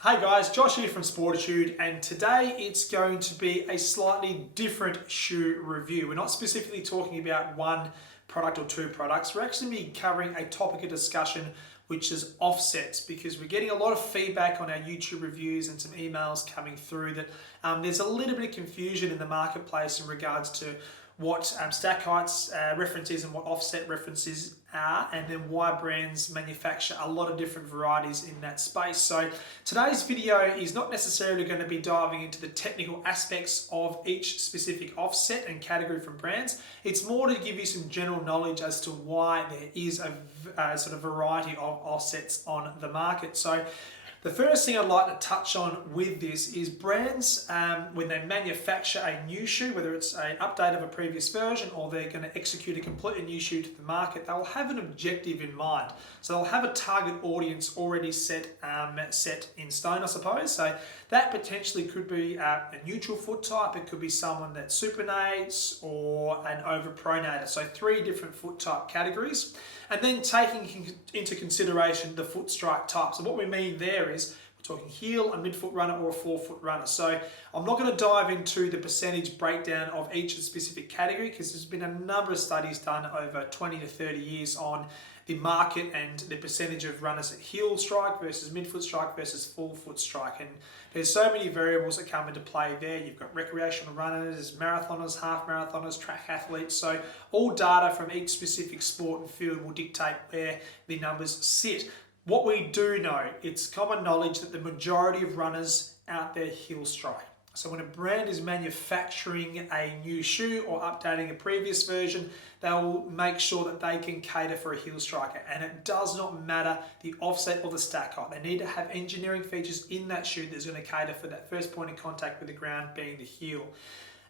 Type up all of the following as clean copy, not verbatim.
Hey guys, Josh here from Sportitude, and today it's going to be a slightly different shoe review. We're not specifically talking about one product or two products. We're actually going to be covering a topic of discussion which is offsets, because we're getting a lot of feedback on our YouTube reviews and some emails coming through that there's a little bit of confusion in the marketplace in regards to what stack heights reference is and what offset references are, and then why brands manufacture a lot of different varieties in that space. So today's video is not necessarily going to be diving into the technical aspects of each specific offset and category from brands. It's more to give you some general knowledge as to why there is a sort of variety of offsets on the market. So the first thing I'd like to touch on with this is brands, when they manufacture a new shoe, whether it's an update of a previous version or they're going to execute a completely new shoe to the market, they'll have an objective in mind. So they'll have a target audience already set in stone, I suppose. So that potentially could be a neutral foot type, it could be someone that supinates or an overpronator. So three different foot type categories. And then taking into consideration the foot strike type. So what we mean there is we're talking heel, a midfoot runner, or a forefoot runner. So I'm not going to dive into the percentage breakdown of each specific category, because there's been a number of studies done over 20 to 30 years on the market and the percentage of runners at heel strike versus midfoot strike versus forefoot strike. And there's so many variables that come into play there. You've got recreational runners, marathoners, half marathoners, track athletes. So all data from each specific sport and field will dictate where the numbers sit. What we do know, it's common knowledge that the majority of runners out there heel strike. So when a brand is manufacturing a new shoe or updating a previous version, they'll make sure that they can cater for a heel striker. And it does not matter the offset or the stack height. They need to have engineering features in that shoe that's going to cater for that first point of contact with the ground being the heel.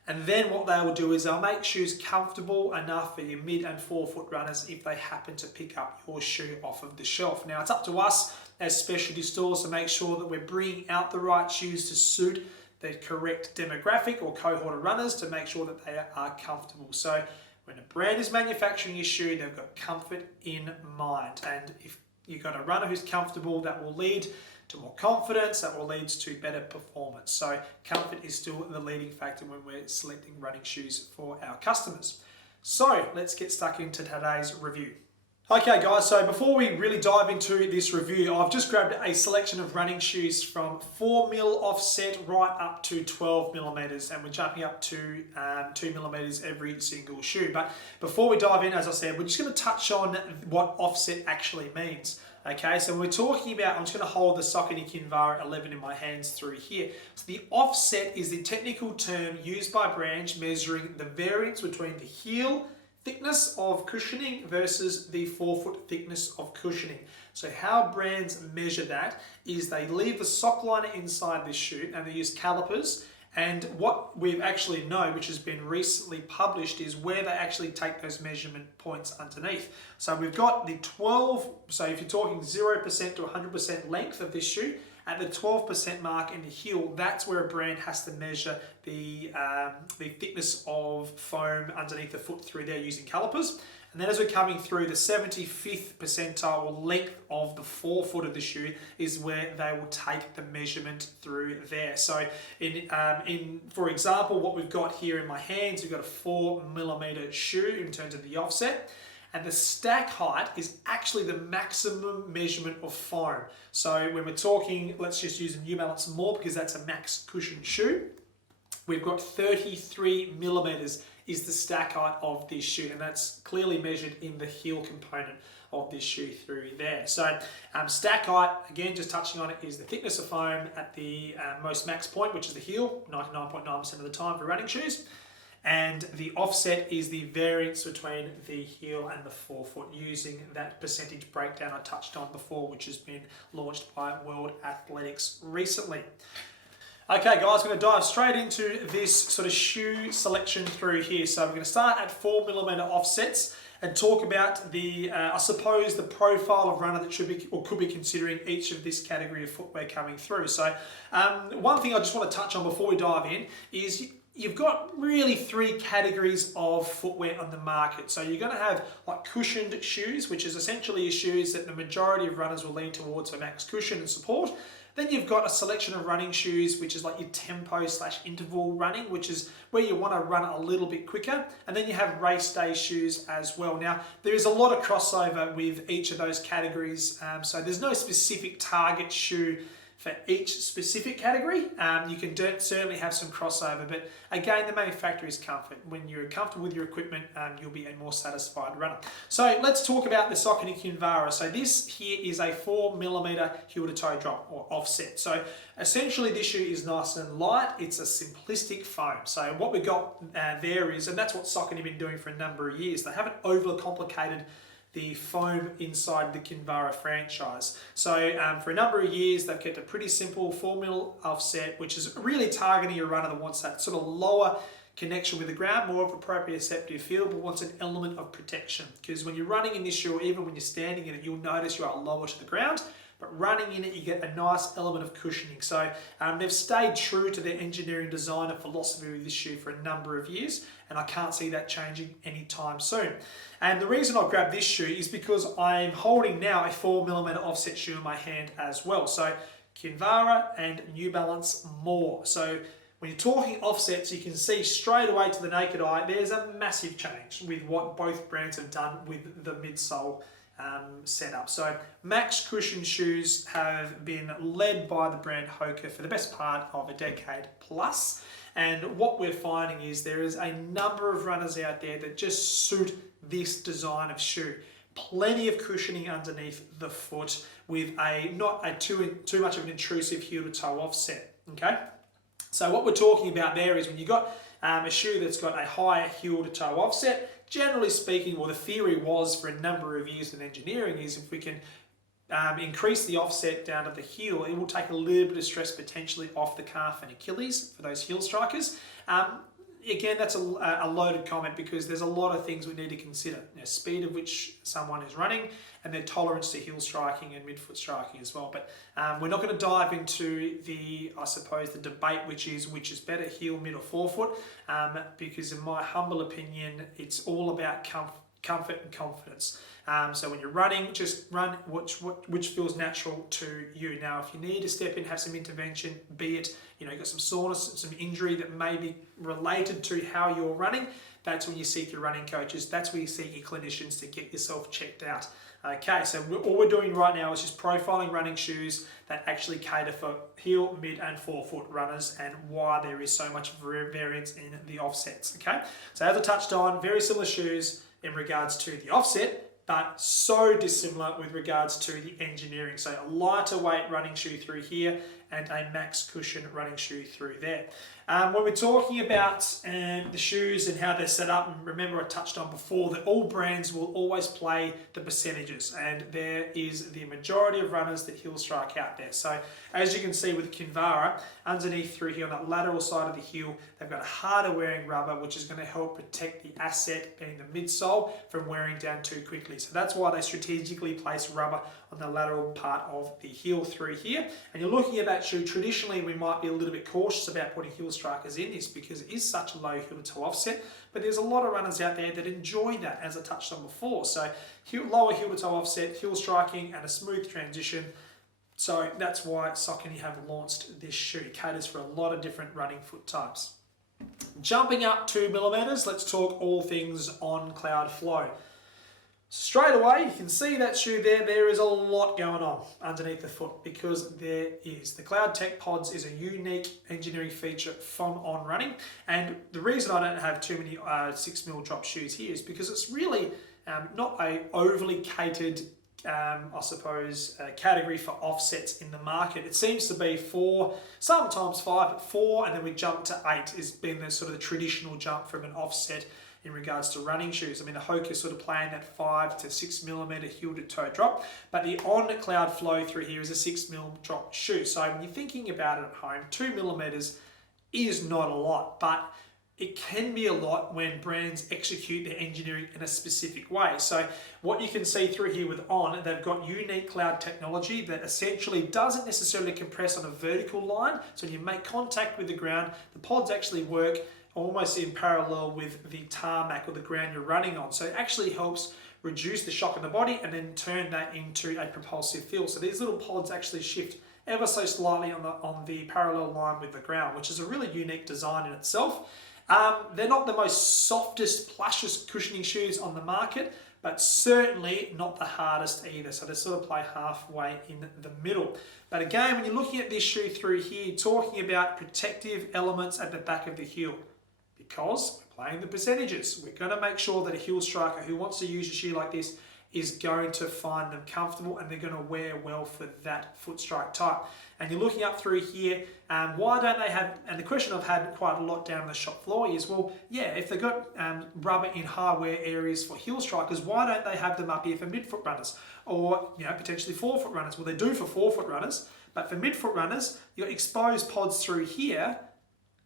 And then what they will do is they'll make shoes comfortable enough for your mid and forefoot runners if they happen to pick up your shoe off of the shelf. Now it's up to us as specialty stores to make sure that we're bringing out the right shoes to suit the correct demographic or cohort of runners to make sure that they are comfortable. So when a brand is manufacturing a shoe, they've got comfort in mind. And if you've got a runner who's comfortable, that will lead to more confidence, that will lead to better performance. So comfort is still the leading factor when we're selecting running shoes for our customers. So let's get stuck into today's review. Okay guys, so before we really dive into this review, I've just grabbed a selection of running shoes from 4mm offset right up to 12mm, and we're jumping up to 2mm every single shoe. But before we dive in, as I said, we're just going to touch on what offset actually means. Okay, so we're talking about, I'm just going to hold the Saucony Kinvara 11 in my hands through here. So the offset is the technical term used by brands measuring the variance between the heel thickness of cushioning versus the forefoot thickness of cushioning. So how brands measure that is they leave the sock liner inside this shoe and they use calipers. And what we actually know, which has been recently published, is where they actually take those measurement points underneath. So we've got the 12, so if you're talking 0% to 100% length of this shoe, at the 12% mark in the heel, that's where a brand has to measure the thickness of foam underneath the foot through there using calipers. And then as we're coming through, the 75th percentile or length of the forefoot of the shoe is where they will take the measurement through there. So for example, what we've got here in my hands, we've got a 4mm shoe in terms of the offset. And the stack height is actually the maximum measurement of foam. So when we're talking, let's just use a New Balance more because that's a max cushion shoe. We've got 33mm is the stack height of this shoe, and that's clearly measured in the heel component of this shoe through there. So stack height, again, just touching on it, is the thickness of foam at the most max point, which is the heel, 99.9% of the time for running shoes. And the offset is the variance between the heel and the forefoot using that percentage breakdown I touched on before, which has been launched by World Athletics recently. Okay guys, we're going to dive straight into this sort of shoe selection through here. So we're going to start at 4mm offsets and talk about the, I suppose, the profile of runner that should be or could be considering each of this category of footwear coming through. So one thing I just want to touch on before we dive in is you've got really three categories of footwear on the market. So you're going to have like cushioned shoes, which is essentially shoes that the majority of runners will lean towards for max cushion and support. Then you've got a selection of running shoes, which is like your tempo/interval running, which is where you want to run a little bit quicker. And then you have race day shoes as well. Now, there is a lot of crossover with each of those categories. So there's no specific target shoe for each specific category. You can certainly have some crossover, but again, the main factor is comfort. When you're comfortable with your equipment, you'll be a more satisfied runner. So let's talk about the Saucony Kinvara. So this here is a 4mm heel to toe drop or offset. So essentially this shoe is nice and light. It's a simplistic foam. So what we got there is, and that's what Saucony have been doing for a number of years, they haven't overcomplicated the foam inside the Kinvara franchise. So for a number of years, they've kept a pretty simple 4mm offset, which is really targeting a runner that wants that sort of lower connection with the ground, more of a proprioceptive feel, but wants an element of protection. Because when you're running in this shoe, or even when you're standing in it, you'll notice you are lower to the ground, but running in it, you get a nice element of cushioning. So they've stayed true to their engineering design and philosophy with this shoe for a number of years, and I can't see that changing anytime soon. And the reason I grabbed this shoe is because I'm holding now a 4mm offset shoe in my hand as well. So Kinvara and New Balance more. So when you're talking offsets, you can see straight away to the naked eye, there's a massive change with what both brands have done with the midsole setup. So max cushion shoes have been led by the brand Hoka for the best part of a decade plus. And what we're finding is there is a number of runners out there that just suit this design of shoe. Plenty of cushioning underneath the foot with not too much of an intrusive heel to toe offset. Okay, so what we're talking about there is when you've got a shoe that's got a higher heel to toe offset, generally speaking, well, the theory was for a number of years in engineering is if we can increase the offset down to the heel, it will take a little bit of stress potentially off the calf and Achilles for those heel strikers. Again, that's a loaded comment because there's a lot of things we need to consider. Speed at which someone is running and their tolerance to heel striking and midfoot striking as well. But we're not going to dive into the debate which is better, heel, mid or forefoot, because in my humble opinion, it's all about comfort and confidence. So when you're running, just run which feels natural to you. Now, if you need to step in, have some intervention, be it you've got some soreness, some injury that may be related to how you're running, that's when you seek your running coaches. That's where you seek your clinicians to get yourself checked out. Okay, so all we're doing right now is just profiling running shoes that actually cater for heel, mid and forefoot runners and why there is so much variance in the offsets. Okay, so as I touched on, very similar shoes in regards to the offset, but so dissimilar with regards to the engineering. So a lighter weight running shoe through here and a max cushion running shoe through there. When we're talking about the shoes and how they're set up, and remember I touched on before that all brands will always play the percentages, and there is the majority of runners that heel strike out there. So as you can see with Kinvara, underneath through here on that lateral side of the heel, they've got a harder wearing rubber, which is going to help protect the asset, being the midsole, from wearing down too quickly. So that's why they strategically place rubber on the lateral part of the heel through here. And you're looking at that shoe, traditionally we might be a little bit cautious about putting heel strikers in this because it is such a low heel to toe offset, but there's a lot of runners out there that enjoy that, as I touched on before. So lower heel to toe offset, heel striking and a smooth transition. So that's why Saucony have launched this shoe. It caters for a lot of different running foot types. Jumping up 2mm, let's talk all things on Cloud Flow. Straight away, you can see that shoe there. There is a lot going on underneath the foot because there is. The Cloud Tech Pods is a unique engineering feature from On Running. And the reason I don't have too many 6mm drop shoes here is because it's really not a overly catered category for offsets in the market. It seems to be 4, sometimes 5, but 4, and then we jump to 8 has been the sort of the traditional jump from an offset in regards to running shoes. I mean, the Hoka is sort of playing that 5 to 6mm heel to toe drop, but the On Cloud Flow through here is a 6mm drop shoe. So when you're thinking about it at home, 2mm is not a lot, but it can be a lot when brands execute their engineering in a specific way. So what you can see through here with On, they've got unique cloud technology that essentially doesn't necessarily compress on a vertical line. So when you make contact with the ground, the pods actually work almost in parallel with the tarmac or the ground you're running on. So it actually helps reduce the shock in the body and then turn that into a propulsive feel. So these little pods actually shift ever so slightly on the parallel line with the ground, which is a really unique design in itself. They're not the most softest, plushest cushioning shoes on the market, but certainly not the hardest either. So they sort of play halfway in the middle. But again, when you're looking at this shoe through here, talking about protective elements at the back of the heel, because we're playing the percentages. We're going to make sure that a heel striker who wants to use a shoe like this is going to find them comfortable and they're going to wear well for that foot strike type. And you're looking up through here, why don't they have, and the question I've had quite a lot down on the shop floor is, well, yeah, if they've got rubber in hardware areas for heel strikers, why don't they have them up here for midfoot runners? Or, potentially forefoot runners. Well, they do for forefoot runners, but for midfoot runners, you've got exposed pods through here,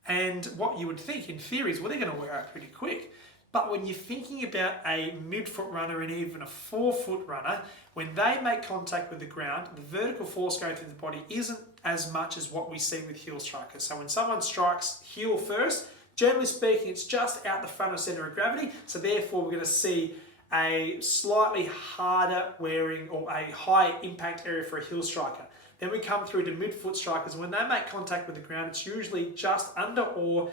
and what you would think in theory is, well, they're going to wear out pretty quick. But when you're thinking about a midfoot runner and even a forefoot runner, when they make contact with the ground, the vertical force going through the body isn't as much as what we see with heel strikers. So when someone strikes heel first, generally speaking, it's just out the front of center of gravity. So therefore, we're going to see a slightly harder wearing or a high impact area for a heel striker. Then we come through to midfoot strikers. When they make contact with the ground, it's usually just under or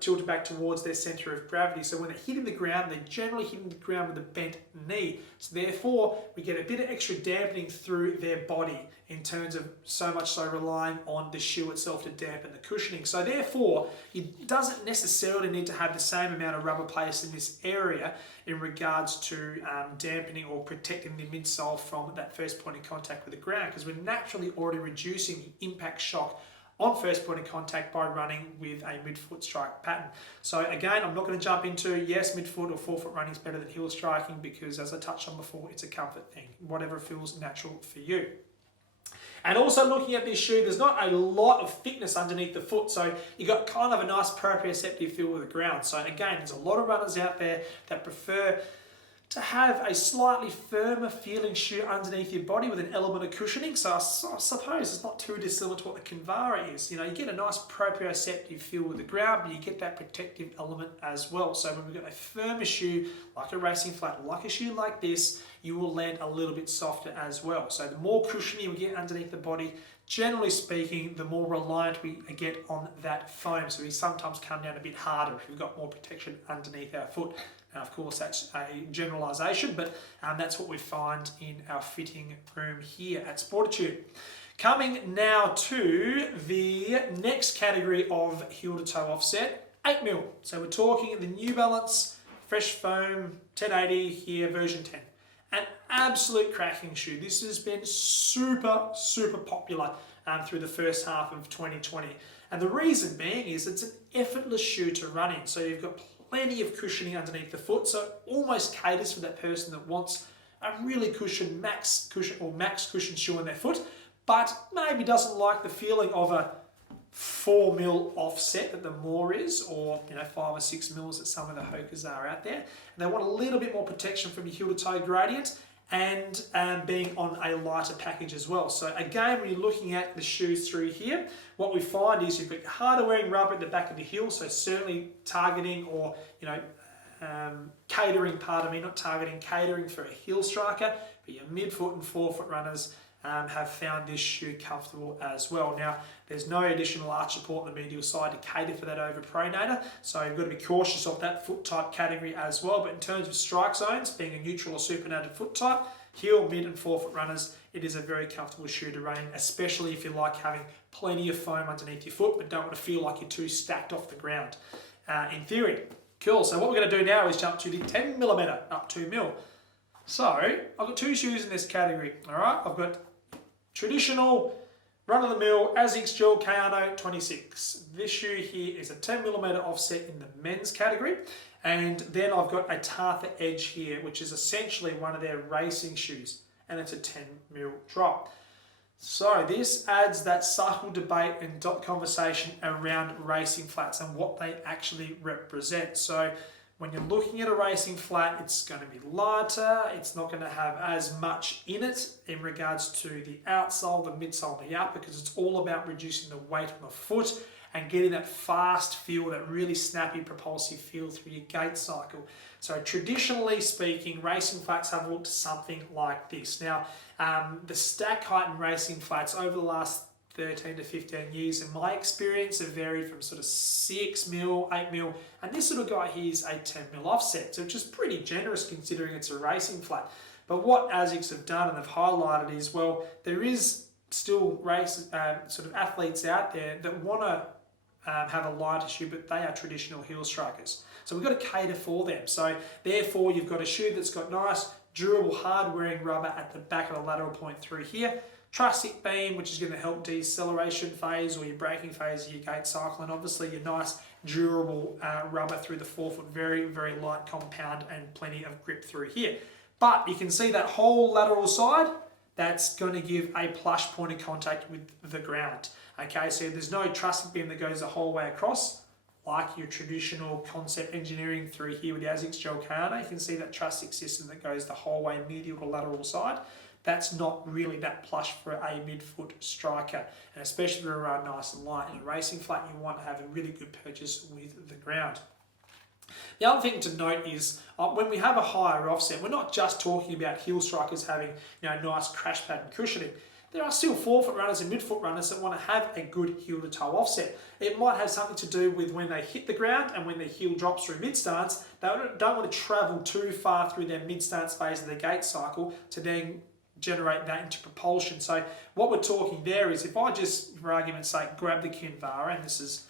tilted back towards their center of gravity. So when they're hitting the ground, they're generally hitting the ground with a bent knee. So therefore, we get a bit of extra dampening through their body in terms of so much so relying on the shoe itself to dampen the cushioning. So therefore, it doesn't necessarily need to have the same amount of rubber placed in this area in regards to dampening or protecting the midsole from that first point of contact with the ground, because we're naturally already reducing the impact shock on first point of contact by running with a midfoot strike pattern. So again, I'm not going to jump into, yes, midfoot or forefoot running is better than heel striking, because as I touched on before, it's a comfort thing, whatever feels natural for you. And also looking at this shoe, there's not a lot of thickness underneath the foot, so you got kind of a nice proprioceptive feel with the ground. So again, there's a lot of runners out there that prefer to have a slightly firmer feeling shoe underneath your body with an element of cushioning. So I suppose it's not too dissimilar to what the Kinvara is. You get a nice proprioceptive feel with the ground, but you get that protective element as well. So when we've got a firmer shoe, like a racing flat, like a shoe like this, you will land a little bit softer as well. So the more cushiony we get underneath the body, generally speaking, the more reliant we get on that foam. So we sometimes come down a bit harder if we've got more protection underneath our foot. Now, of course, that's a generalisation, but that's what we find in our fitting room here at Sportitude. Coming now to the next category of heel to toe offset, 8mm. So we're talking the New Balance Fresh Foam 1080 here, version 10. An absolute cracking shoe. This has been super, super popular through the first half of 2020. And the reason being is it's an effortless shoe to run in. So you've got plenty of cushioning underneath the foot, so it almost caters for that person that wants a really cushioned max cushion shoe on their foot, but maybe doesn't like the feeling of a 4mm offset that the Moore is, or 5 or 6mm that some of the Hokers are out there. And they want a little bit more protection from your heel to toe gradient and being on a lighter package as well. So again, when you're looking at the shoes through here, what we find is you've got harder wearing rubber at the back of the heel, so certainly targeting or catering for a heel striker, but your midfoot and forefoot runners have found this shoe comfortable as well. Now, there's no additional arch support on the medial side to cater for that overpronator, so you've got to be cautious of that foot type category as well. But in terms of strike zones, being a neutral or supinated foot type, heel, mid and forefoot runners, it is a very comfortable shoe to run in, especially if you like having plenty of foam underneath your foot, but don't want to feel like you're too stacked off the ground, in theory. Cool, so what we're going to do now is jump to the 10mm up 2mm. So, I've got two shoes in this category, all right? I've got traditional run-of-the-mill ASICS Gel Kayano 26. This shoe here is a 10mm offset in the men's category. And then I've got a Tartha Edge here, which is essentially one of their racing shoes. And it's a 10mm drop. So this adds that subtle debate and conversation around racing flats and what they actually represent. So when you're looking at a racing flat, it's going to be lighter, it's not going to have as much in it in regards to the outsole, the midsole, and the upper, because it's all about reducing the weight on the foot and getting that fast feel, that really snappy propulsive feel through your gait cycle. So traditionally speaking, racing flats have looked something like this. Now, the stack height in racing flats over the last 13 to 15 years. In my experience, have varied from sort of 6 mil, 8 mil, and this little guy here is a 10 mil offset, so which is pretty generous considering it's a racing flat. But what ASICS have done and have highlighted is, well, there is still sort of athletes out there that want to have a lighter shoe, but they are traditional heel strikers. So we've got to cater for them. So therefore, you've got a shoe that's got nice, durable, hard-wearing rubber at the back of the lateral point through here. Trustic beam, which is going to help deceleration phase or your braking phase of your gait cycle, and obviously your nice durable rubber through the forefoot, very, very light compound and plenty of grip through here. But you can see that whole lateral side, that's going to give a plush point of contact with the ground. Okay, so there's no trustic beam that goes the whole way across, like your traditional concept engineering through here with the ASICS Gel Kayano. You can see that trustic system that goes the whole way medial to lateral side. That's not really that plush for a midfoot striker, and especially if you're nice and light. In a racing flat, you want to have a really good purchase with the ground. The other thing to note is when we have a higher offset, we're not just talking about heel strikers having nice crash pad and cushioning. There are still forefoot runners and midfoot runners that want to have a good heel to toe offset. It might have something to do with when they hit the ground and when their heel drops through mid stance, they don't want to travel too far through their mid stance phase of their gait cycle to then generate that into propulsion. So what we're talking there is, if I just, for argument's sake, grab the Kinvara, and this is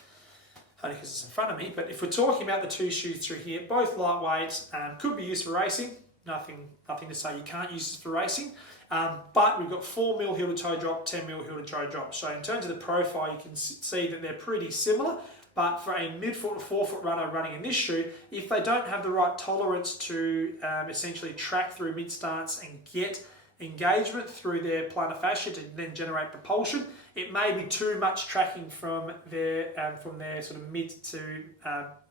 only because it's in front of me, but if we're talking about the two shoes through here, both lightweight, could be used for racing. Nothing to say you can't use this for racing. But we've got 4 mil heel to toe drop, 10 mil heel to toe drop. So in terms of the profile, you can see that they're pretty similar. But for a midfoot or forefoot runner running in this shoe, if they don't have the right tolerance to essentially track through mid stance and get engagement through their plantar fascia to then generate propulsion, it may be too much tracking from their sort of mid to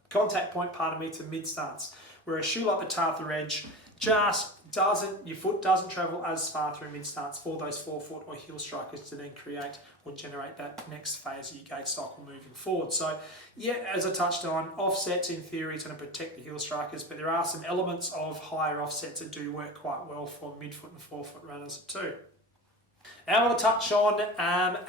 contact point, pardon me, to mid stance. Where a shoe like the Tarther Edge your foot doesn't travel as far through mid stance for those forefoot or heel strikers to then create or generate that next phase of your gait cycle moving forward. So yeah, as I touched on, offsets in theory is going to protect the heel strikers, but there are some elements of higher offsets that do work quite well for midfoot and forefoot runners too. Now I want to touch on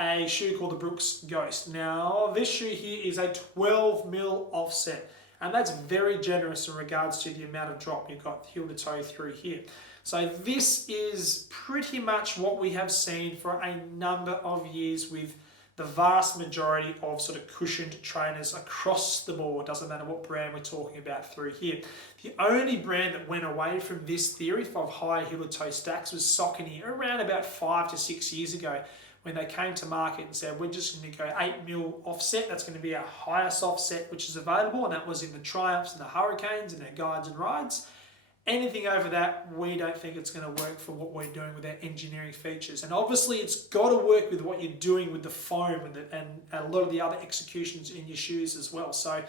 a shoe called the Brooks Ghost. Now this shoe here is a 12 mil offset, and that's very generous in regards to the amount of drop you've got heel to toe through here. So this is pretty much what we have seen for a number of years with the vast majority of sort of cushioned trainers across the board. Doesn't matter what brand we're talking about through here. The only brand that went away from this theory of higher heel to toe stacks was Saucony around about 5 to 6 years ago, when they came to market and said, we're just going to go 8 mil offset. That's going to be our highest offset which is available, and that was in the Triumphs and the Hurricanes and their guides and rides. Anything over that, we don't think it's going to work for what we're doing with our engineering features. And obviously it's got to work with what you're doing with the foam and a lot of the other executions in your shoes as well. So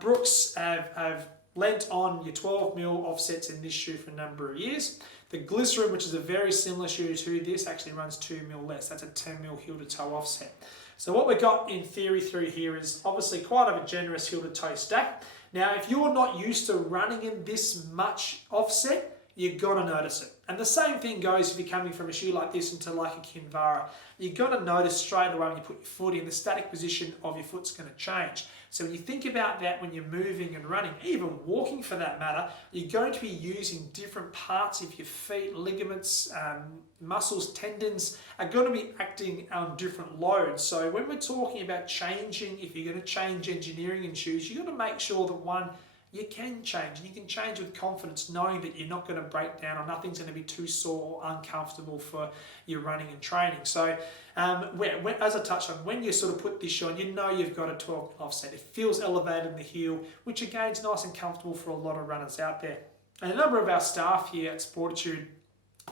Brooks have lent on your 12 mil offsets in this shoe for a number of years. The Glycerin, which is a very similar shoe to this, actually runs 2 mil less. That's a 10 mil heel to toe offset. So what we've got in theory through here is obviously quite a generous heel to toe stack. Now, if you're not used to running in this much offset, you're gonna notice it. And the same thing goes if you're coming from a shoe like this into like a Kinvara. You're gonna notice straight away when you put your foot in, the static position of your foot's gonna change. So when you think about that when you're moving and running, even walking for that matter, you're going to be using different parts of your feet, ligaments, muscles, tendons are going to be acting on different loads. So when we're talking about changing, if you're going to change engineering in shoes, you've got to make sure that one, you can change, and you can change with confidence knowing that you're not going to break down or nothing's going to be too sore or uncomfortable for your running and training. So as I touched on, when you sort of put this shoe on, you know you've got a 12 offset. It feels elevated in the heel, which again is nice and comfortable for a lot of runners out there. And a number of our staff here at Sportitude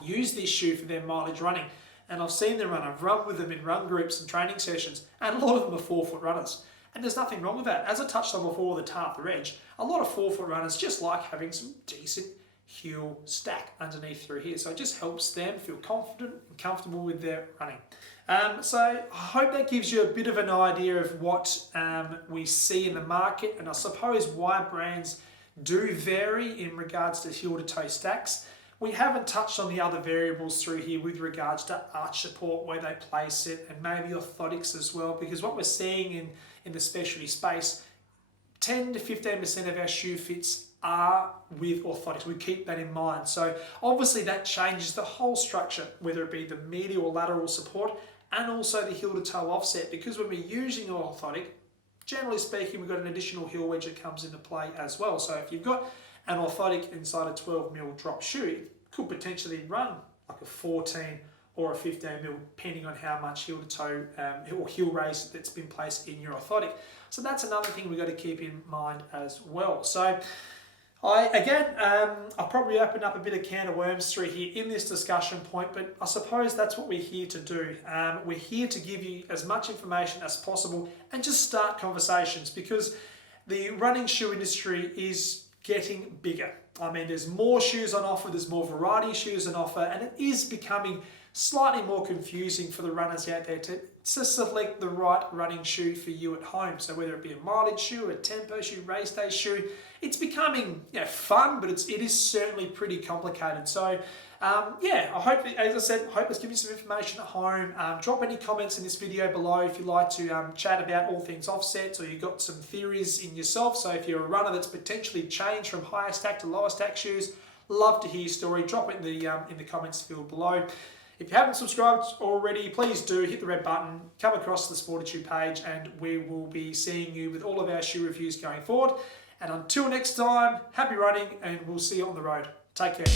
use this shoe for their mileage running, and I've seen them run. I've run with them in run groups and training sessions, and a lot of them are forefoot runners. And there's nothing wrong with that. As I touched on before with the Tarther Edge, a lot of forefoot runners just like having some decent heel stack underneath through here. So it just helps them feel confident and comfortable with their running. So I hope that gives you a bit of an idea of what we see in the market, and I suppose why brands do vary in regards to heel to toe stacks. We haven't touched on the other variables through here with regards to arch support, where they place it, and maybe orthotics as well, because what we're seeing in the specialty space, 10 to 15% of our shoe fits are with orthotics. We keep that in mind. So obviously that changes the whole structure, whether it be the medial or lateral support, and also the heel to toe offset, because when we're using an orthotic, generally speaking, we've got an additional heel wedge that comes into play as well. So if you've got an orthotic inside a 12mm drop shoe, it could potentially run like a 14 or a 15mm, depending on how much heel to toe or heel raise that's been placed in your orthotic. So that's another thing we've got to keep in mind as well. So I'll probably open up a bit of can of worms through here in this discussion point, but I suppose that's what we're here to do. We're here to give you as much information as possible and just start conversations, because the running shoe industry is getting bigger. I mean, there's more shoes on offer, there's more variety of shoes on offer, and it is becoming slightly more confusing for the runners out there to select the right running shoe for you at home. So whether it be a mileage shoe, a tempo shoe, race day shoe, it's becoming fun, but it is certainly pretty complicated. So I hope, as I said, hope it's given you some information at home. Drop any comments in this video below if you'd like to chat about all things offsets, or you've got some theories in yourself. So if you're a runner that's potentially changed from higher stack to lower stack shoes, love to hear your story. Drop it in the comments field below. If you haven't subscribed already, please do hit the red button, come across the Sportitude page, and we will be seeing you with all of our shoe reviews going forward. And until next time, happy running, and we'll see you on the road. Take care.